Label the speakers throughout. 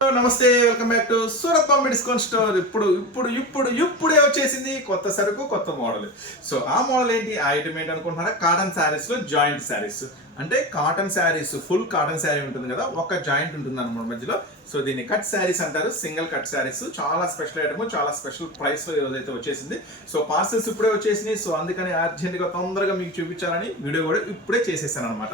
Speaker 1: నమస్తే welcome back to Surat Bombay discount store. ఇప్పుడు ఇప్పుడు ఇప్పుడు ఇప్పుడే వచ్చేసింది కొత్త సరుకు కొత్త మోడల్. సో ఆ మోడల్ ఏంటి? ఆ ఐటమ్ ఏంటి అనుకుంటున్నారా? కాటన్ శారీస్లో జాయింట్ శారీస్. అంటే cotton saris full cotton sari ఉంటుంది కదా ఒక జాయింట్ ఉంటుంది అనమాట మధ్యలో. సో దీన్ని కట్ శారీస్ అంటారు సింగిల్ కట్ శారీస్. చాలా స్పెషల్ ఐటమ్ చాలా స్పెషల్ ప్రైస్లో అయితే వచ్చేసింది. సో పార్సల్స్ ఇప్పుడే వచ్చేసినాయి. సో అందుకని అర్జెంట్గా తొందరగా మీకు చూపించాలని వీడియో కూడా ఇప్పుడే చేసేసాను అనమాట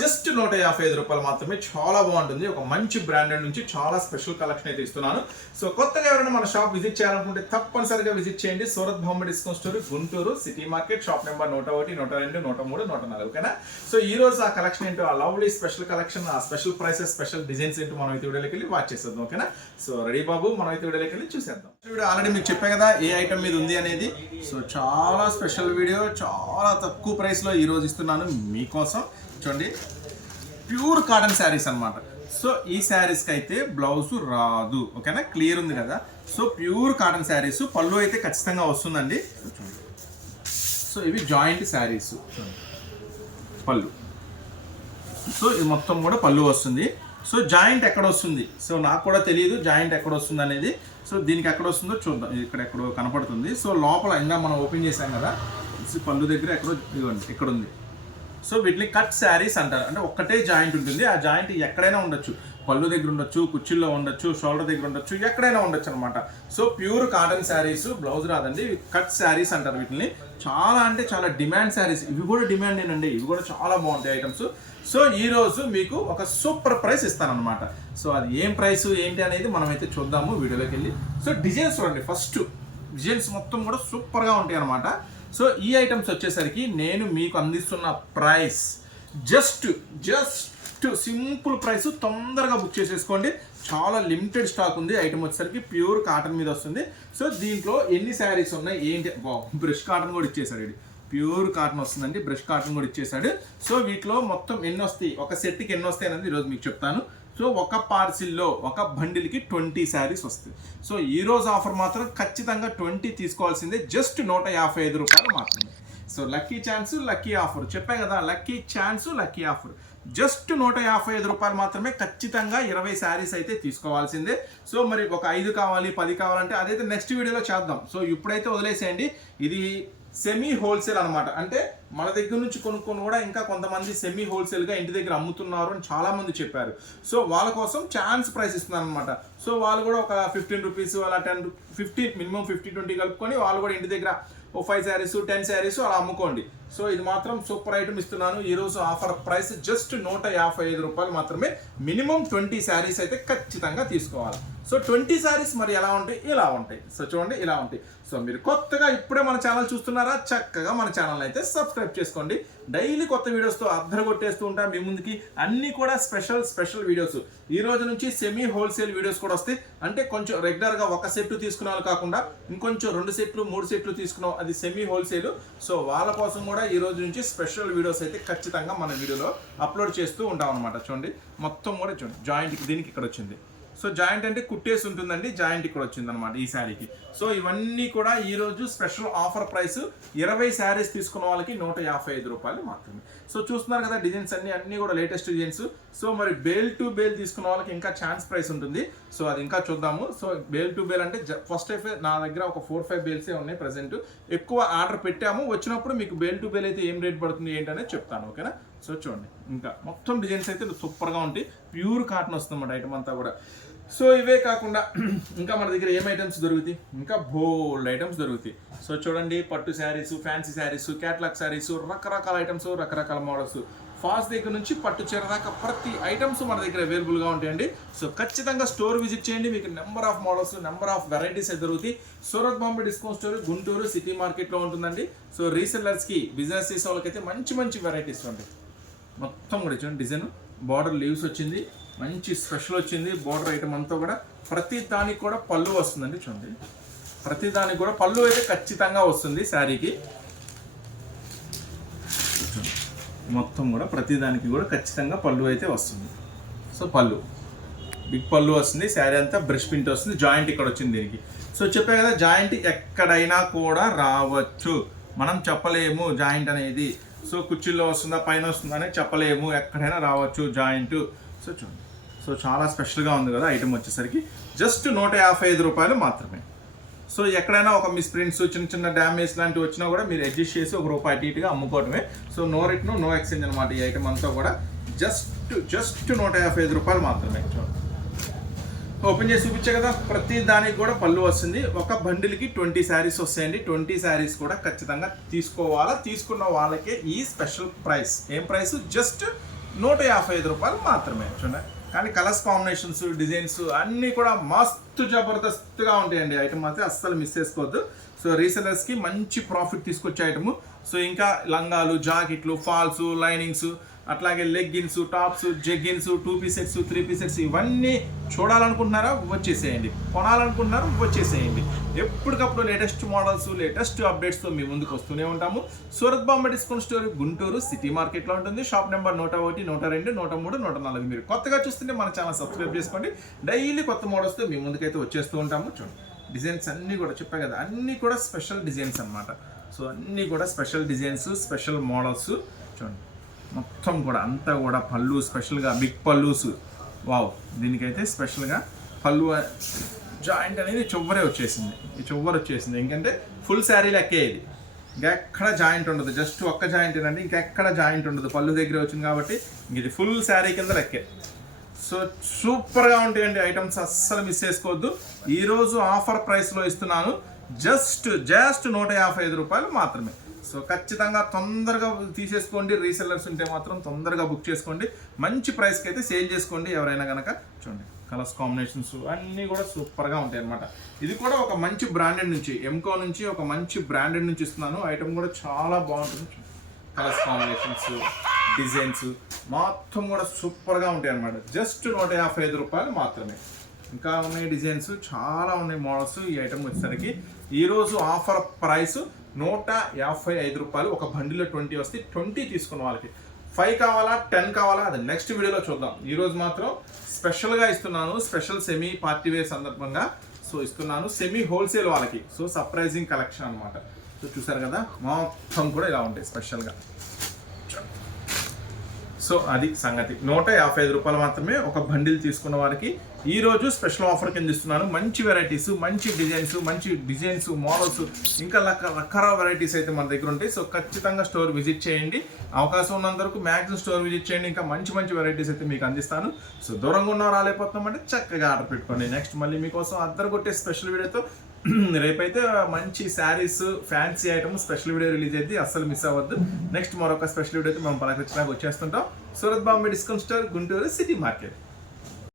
Speaker 1: జస్ట్ నూట యాభై ఐదు రూపాయలు మాత్రమే చాలా బాగుంటుంది. ఒక మంచి బ్రాండెడ్ నుంచి చాలా స్పెషల్ కలెక్షన్ అయితే ఇస్తున్నాను. సో కొత్తగా ఎవరైనా మన షాప్ విజిట్ చేయాలనుకుంటే తప్పనిసరిగా విజిట్ చేయండి. సూరత్ బొమ్మ discount store Guntur city market shop number నూట ఒకటి నూట రెండు నూట మూడు నూట నాలుగు. ఓకేనా? సో ఈ రోజు ఆ కలెక్షన్ ఏంటో ఆ లవ్లీ స్పెషల్ కలెక్షన్ ఆ స్పెషల్ ప్రైసెస్ స్పెషల్ డిజైన్స్ ఏంటో మనం అయితే వెళ్ళి వాచ్ చేసేద్దాం ఓకేనా? సో రెడీ బాబు మనం అయితే వీడియోలోకి వెళ్ళి చూసేద్దాం. వీడియో ఆల్రెడీ మీకు చెప్పే కదా ఏ ఐటమ్ మీద ఉంది అనేది. సో చాలా స్పెషల్ వీడియో చాలా తక్కువ ప్రైస్లో ఈరోజు ఇస్తున్నాను మీకోసం. చూడండి ప్యూర్ కాటన్ శారీస్ అన్నమాట. సో ఈ శారీస్కి అయితే బ్లౌజ్ రాదు ఓకేనా? క్లియర్ ఉంది కదా? సో ప్యూర్ కాటన్ శారీస్ పళ్ళు అయితే ఖచ్చితంగా వస్తుందండి. సో సో ఇవి జాయింట్ శారీస్ పళ్ళు. సో ఇది మొత్తం కూడా పళ్ళు వస్తుంది. సో జాయింట్ ఎక్కడ వస్తుంది సో నాకు కూడా తెలియదు జాయింట్ ఎక్కడ వస్తుంది అనేది సో దీనికి ఎక్కడ వస్తుందో చూద్దాం. ఇక్కడ ఎక్కడో కనపడుతుంది. సో లోపల ఇందా మనం ఓపెన్ చేసాం కదా సో పళ్ళు దగ్గర ఎక్కడో ఇవ్వండి ఇక్కడ ఉంది సో వీటిని కట్ శారీస్ అంటారు. అంటే ఒక్కటే జాయింట్ ఉంటుంది. ఆ జాయింట్ ఎక్కడైనా ఉండొచ్చు. పళ్ళు దగ్గర ఉండొచ్చు కుర్చీల్లో ఉండొచ్చు షోల్డర్ దగ్గర ఉండొచ్చు ఎక్కడైనా ఉండొచ్చు అనమాట so pure cotton saris blouse రాదండి కట్ శారీస్ అంటారు వీటిని. చాలా అంటే చాలా డిమాండ్ శారీస్. ఇవి కూడా డిమాండ్ ఏనండి ఇవి కూడా చాలా బాగుంటాయి ఐటమ్స్. సో ఈ రోజు మీకు ఒక సూపర్ ప్రైస్ ఇస్తానమాట సో అది ఏం ప్రైస్ ఏంటి అనేది మనమైతే చూద్దాము వీడియోలోకి వెళ్ళి. సో డిజైన్స్ చూడండి. ఫస్ట్ డిజైన్స్ మొత్తం కూడా సూపర్గా ఉంటాయి అనమాట సో ఈ ఐటమ్స్ వచ్చేసరికి నేను మీకు అందిస్తున్న price. Just just simple price తొందరగా బుక్ చేసేసుకోండి. చాలా లిమిటెడ్ స్టాక్ ఉంది. ఐటమ్ వచ్చేసరికి ప్యూర్ కాటన్ మీద వస్తుంది. సో దీంట్లో ఎన్ని శారీస్ ఉన్నాయి? ఏంటి? బ్రష్ కాటన్ కూడా ఇచ్చేసాడు ఇది ప్యూర్ కాటన్ వస్తుందండి. బ్రష్ కాటన్ కూడా ఇచ్చేసాడు సో వీటిలో మొత్తం ఎన్ని వస్తాయి? ఒక సెట్కి ఎన్ని వస్తాయి అనేది ఈరోజు మీకు చెప్తాను. సో ఒక పార్సిల్లో ఒక బండిల్కి ట్వంటీ శారీస్ వస్తాయి. సో ఈ రోజు ఆఫర్ మాత్రం ఖచ్చితంగా ట్వంటీ తీసుకోవాల్సిందే. జస్ట్ నూట యాభై ఐదు రూపాయలు మాత్రమే. So lucky chance lucky offer. చెప్పా కదా lucky chance lucky offer. Just నూట యాభై ఐదు రూపాయలు మాత్రమే ఖచ్చితంగా ఇరవై శారీస్ అయితే తీసుకోవాల్సిందే. సో మరి ఒక ఐదు కావాలి పది కావాలంటే అదైతే నెక్స్ట్ వీడియోలో చేద్దాం. సో ఇప్పుడైతే వదిలేసేయండి. ఇది సెమీ హోల్సేల్ అనమాట అంటే మన దగ్గర నుంచి కొనుక్కొని కూడా ఇంకా కొంతమంది సెమీ హోల్సేల్గా ఇంటి దగ్గర అమ్ముతున్నారు అని చాలామంది చెప్పారు. సో వాళ్ళ కోసం ఛాన్స్ ప్రైస్ ఇస్తున్నారనమాట సో వాళ్ళు కూడా ఒక ఫిఫ్టీన్ రూపీస్ అలా ten fifty minimum fifty twenty కలుపుకొని వాళ్ళు కూడా ఇంటి దగ్గర ఓ ఫైవ్ శారీస్ టెన్ శారీస్ అలా అమ్ముకోండి. సో ఇది మాత్రం సూపర్ ఐటమ్ ఇస్తున్నాను. ఈ రోజు ఆఫర్ ప్రైస్ జస్ట్ నూట యాభై ఐదు రూపాయలు మాత్రమే. మినిమం ట్వంటీ శారీస్ అయితే ఖచ్చితంగా తీసుకోవాలి. సో ట్వంటీ శారీస్ మరి ఎలా ఉంటాయి? ఇలా ఉంటాయి. సో చూడండి ఇలా ఉంటాయి. సో మీరు కొత్తగా ఇప్పుడే మన ఛానల్ చూస్తున్నారా? చక్కగా మన ఛానల్ అయితే సబ్స్క్రైబ్ చేసుకోండి. డైలీ కొత్త వీడియోస్తో అద్దరు కొట్టేస్తూ ఉంటాం. మీ ముందుకి అన్ని కూడా స్పెషల్ స్పెషల్ వీడియోస్. ఈ రోజు నుంచి సెమీ హోల్సేల్ వీడియోస్ కూడా వస్తాయి. అంటే కొంచెం రెగ్యులర్గా ఒక సెట్లు తీసుకునే వాళ్ళు కాకుండా ఇంకొంచెం రెండు సెట్లు మూడు సెట్లు తీసుకున్నాం. అది సెమీ హోల్సేల్ సో వాళ్ళ కోసం కూడా ఈ రోజు నుంచి స్పెషల్ వీడియోస్ అయితే ఖచ్చితంగా మన వీడియోలో అప్లోడ్ చేస్తూ ఉంటాం అనమాట చూడండి. మొత్తం కూడా చూడండి. జాయింట్కి దీనికి ఇక్కడ వచ్చింది. సో జాయింట్ అంటే కుట్టేసి ఉంటుందండి జాయింట్ ఇక్కడ వచ్చింది అనమాట ఈ శారీకి. సో ఇవన్నీ కూడా ఈరోజు స్పెషల్ ఆఫర్ ప్రైస్ ఇరవై శారీస్ తీసుకున్న వాళ్ళకి నూట యాభై ఐదు రూపాయలు మాత్రమే. సో చూస్తున్నారు కదా డిజైన్స్ అన్ని అన్ని కూడా లేటెస్ట్ డిజైన్స్. సో మరి బేల్ టు బేల్ తీసుకున్న వాళ్ళకి ఇంకా ఛాన్స్ ప్రైస్ ఉంటుంది. సో అది ఇంకా చూద్దాము. సో బేల్ టు బేల్ అంటే ఫస్ట్ అయితే నా దగ్గర ఒక ఫోర్ ఫైవ్ బేల్సే ఉన్నాయి ప్రజెంట్ ఎక్కువ ఆర్డర్ పెట్టాము వచ్చినప్పుడు మీకు బేల్ టు బేల్ అయితే ఏం రేట్ పడుతుంది ఏంటనేది చెప్తాను ఓకేనా? సో చూడండి ఇంకా మొత్తం డిజైన్స్ అయితే సూపర్గా ఉంటాయి. ప్యూర్ కాటన్ వస్తుంది ఐటమ్ అంతా కూడా. సో ఇవే కాకుండా ఇంకా మన దగ్గర ఏం ఐటమ్స్ దొరుకుతాయి? ఇంకా బోల్డ్ ఐటమ్స్ దొరుకుతాయి. సో చూడండి పట్టు శారీస్ ఫ్యాన్సీ శారీస్ క్యాట్లాగ్ శారీస్ రకరకాల ఐటమ్స్ రకరకాల మోడల్స్ ఫాస్ట్ దగ్గర నుంచి పట్టు చీర దాకా ప్రతి ఐటమ్స్ మన దగ్గర అవైలబుల్గా ఉంటాయండి. సో ఖచ్చితంగా స్టోర్ విజిట్ చేయండి. మీకు number of models number of varieties అయితే దొరుకుతాయి. Surat Bombay discount store Guntur city మార్కెట్లో ఉంటుందండి. సో రీసెల్లర్స్కి బిజినెస్ చేసే వాళ్ళకైతే మంచి మంచి వెరైటీస్ ఉంటాయి. మొత్తం కూడా చూడండి డిజైన్. బార్డర్ లీవ్స్ వచ్చింది మంచి స్పెషల్ వచ్చింది. బార్డర్ ఐటమ్ అంతా కూడా ప్రతి దానికి కూడా పళ్ళు వస్తుందండి చూడండి. ప్రతి దానికి కూడా పళ్ళు అయితే ఖచ్చితంగా వస్తుంది శారీకి. మొత్తం కూడా ప్రతి దానికి కూడా ఖచ్చితంగా పళ్ళు అయితే వస్తుంది. సో పళ్ళు. బిగ్ పళ్ళు వస్తుంది శారీ అంతా బ్రష్ ప్రింట్ వస్తుంది జాయింట్ ఇక్కడ వచ్చింది దీనికి. సో చెప్పా కదా జాయింట్ ఎక్కడైనా కూడా రావచ్చు. మనం చెప్పలేము జాయింట్ అనేది. సో కుర్చీల్లో వస్తుందా పైన వస్తుందా అని చెప్పలేము. ఎక్కడైనా రావచ్చు జాయింట్. సో చూడండి సో చాలా స్పెషల్గా ఉంది కదా ఐటెం వచ్చేసరికి. జస్ట్ నూట యాభై ఐదు రూపాయలు మాత్రమే. సో ఎక్కడైనా ఒక మిస్ ప్రింట్స్ చిన్న చిన్న డ్యామేజ్ లాంటివి వచ్చినా కూడా మీరు అడ్జస్ట్ చేసి ఒక రూపాయి టీట్గా ఇటుగా అమ్ముకోవటమే. So no return no exchange అనమాట ఈ ఐటమ్ అంతా కూడా. జస్ట్ జస్ట్ నూట యాభై ఐదు రూపాయలు మాత్రమే. చూడండి ఓపెన్ చేసి చూపించే కదా ప్రతి దానికి కూడా పళ్ళు వస్తుంది. ఒక బండిల్కి ట్వంటీ శారీస్ వస్తాయండి. ట్వంటీ శారీస్ కూడా ఖచ్చితంగా తీసుకోవాలా? తీసుకున్న వాళ్ళకే ఈ స్పెషల్ ప్రైస్. ఏం ప్రైస్? జస్ట్ నూట యాభై ఐదు రూపాయలు మాత్రమే. చూడండి. కానీ కలర్స్ కాంబినేషన్స్ డిజైన్స్ అన్నీ కూడా మస్తు జబర్దస్త్గా ఉంటాయండి. ఐటమ్ అయితే అస్సలు మిస్ చేసుకోవద్దు. సో రీసెలర్స్కి మంచి ప్రాఫిట్ తీసుకొచ్చే ఐటమ్. సో ఇంకా లంగాలు జాకెట్లు ఫాల్స్ లైనింగ్స్ అట్లాగే leggings tops jeggings two piece sets three piece sets ఇవన్నీ చూడాలనుకుంటున్నారా? వచ్చేసేయండి. కొనాలనుకుంటున్నారా? వచ్చేసేయండి. ఎప్పటికప్పుడు లేటెస్ట్ మోడల్స్ లేటెస్ట్ అప్డేట్స్తో మీ ముందుకు వస్తూనే ఉంటాము. Surat Bombay discount store Guntur city మార్కెట్లో ఉంటుంది. షాప్ నెంబర్ నూట ఒకటి నూట రెండు నూట మూడు నూట నాలుగు. మీరు కొత్తగా చూస్తుంటే మన ఛానల్ సబ్స్క్రైబ్ చేసుకోండి. డైలీ కొత్త మోడల్స్తో మీ ముందుకైతే వచ్చేస్తూ ఉంటాము. చూడండి. డిజైన్స్ అన్నీ కూడా చెప్పా కదా అన్నీ కూడా స్పెషల్ డిజైన్స్ అన్నమాట. సో అన్నీ కూడా స్పెషల్ డిజైన్స్ స్పెషల్ మోడల్స్ చూడండి. మొత్తం కూడా అంతా కూడా పళ్ళు స్పెషల్గా బిగ్ పళ్ళుస్. వావ్. దీనికైతే స్పెషల్గా పళ్ళు జాయింట్ అనేది చివరే వచ్చేసింది. ఈ చివరి వచ్చేసింది. ఎందుకంటే ఫుల్ శారీ లెక్కే ఇది. ఇంకెక్కడ జాయింట్ ఉండదు. జస్ట్ ఒక్క జాయింట్ ఏనండి. ఇంకెక్కడ జాయింట్ ఉండదు. పళ్ళు దగ్గర వచ్చింది కాబట్టి ఇది ఫుల్ శారీ కింద లెక్కే. సో సూపర్గా ఉంటాయండి ఐటమ్స్. అస్సలు మిస్ చేసుకోవద్దు. ఈరోజు ఆఫర్ ప్రైస్లో ఇస్తున్నాను. జస్ట్ జస్ట్ నూట యాభై ఐదు రూపాయలు మాత్రమే. సో ఖచ్చితంగా తొందరగా తీసేసుకోండి. రీసెల్లర్స్ ఉంటే మాత్రం తొందరగా బుక్ చేసుకోండి. మంచి ప్రైస్కి అయితే సేల్ చేసుకోండి ఎవరైనా కనుక చూడండి కలర్స్ కాంబినేషన్స్ అన్నీ కూడా సూపర్గా ఉంటాయి అనమాట ఇది కూడా ఒక మంచి బ్రాండెడ్ నుంచి ఎంకో నుంచి ఒక మంచి బ్రాండెడ్ నుంచి ఇస్తున్నాను. ఐటమ్ కూడా చాలా బాగుంటుంది. కలర్స్ కాంబినేషన్స్ డిజైన్స్ మొత్తం కూడా సూపర్గా ఉంటాయి అన్నమాట. జస్ట్ నూట యాభై ఐదు రూపాయలు మాత్రమే. ఇంకా ఉన్నాయి డిజైన్స్ చాలా ఉన్నాయి మోడల్స్. ఈ ఐటమ్ వచ్చేసరికి ఈరోజు ఆఫర్ ప్రైస్ నూట యాభై ఐదు రూపాయలు ఒక బండిలో ట్వంటీ వస్తే ట్వంటీ తీసుకున్న వాళ్ళకి. ఫైవ్ కావాలా టెన్ కావాలా? అది నెక్స్ట్ వీడియోలో చూద్దాం. ఈరోజు మాత్రం స్పెషల్గా ఇస్తున్నాను. స్పెషల్ సెమీ పార్టీ వేర్ సందర్భంగా. సో ఇస్తున్నాను. సెమీ హోల్సేల్ వాళ్ళకి. సో సర్ప్రైజింగ్ కలెక్షన్ అన్నమాట. సో చూసారు కదా? మొత్తం కూడా ఇలా ఉంటాయి స్పెషల్గా సో అది సంగతి. నూట యాభై ఐదు రూపాయలు మాత్రమే ఒక బండిల్ తీసుకున్న వారికి ఈరోజు స్పెషల్ ఆఫర్ కింద ఇస్తున్నాను. మంచి వెరైటీస్ మంచి డిజైన్స్ మంచి డిజైన్స్ మోడల్స్ ఇంకా రకరకాల వెరైటీస్ అయితే మన దగ్గర ఉంటాయి. సో ఖచ్చితంగా స్టోర్ విజిట్ చేయండి. అవకాశం ఉన్నంత వరకు మ్యాక్సిమం స్టోర్ విజిట్ చేయండి. ఇంకా మంచి మంచి వెరైటీస్ అయితే మీకు అందిస్తాను. సో దూరంగా ఉన్న రాలేకపోతున్నామంటే చక్కగా ఆర్డర్ పెట్టుకోండి. నెక్స్ట్ మళ్ళీ మీకోసం అద్దరు కొట్టే స్పెషల్ వీడియోతో రేపైతే మంచి saris fancy item special video release అయితే అస్సలు మిస్ అవ్వద్దు. నెక్స్ట్ మరొక స్పెషల్ వీడియో అయితే మనం పలకరించడానికి వచ్చేస్తుంటాం. Surat Bombay discount store Guntur city market.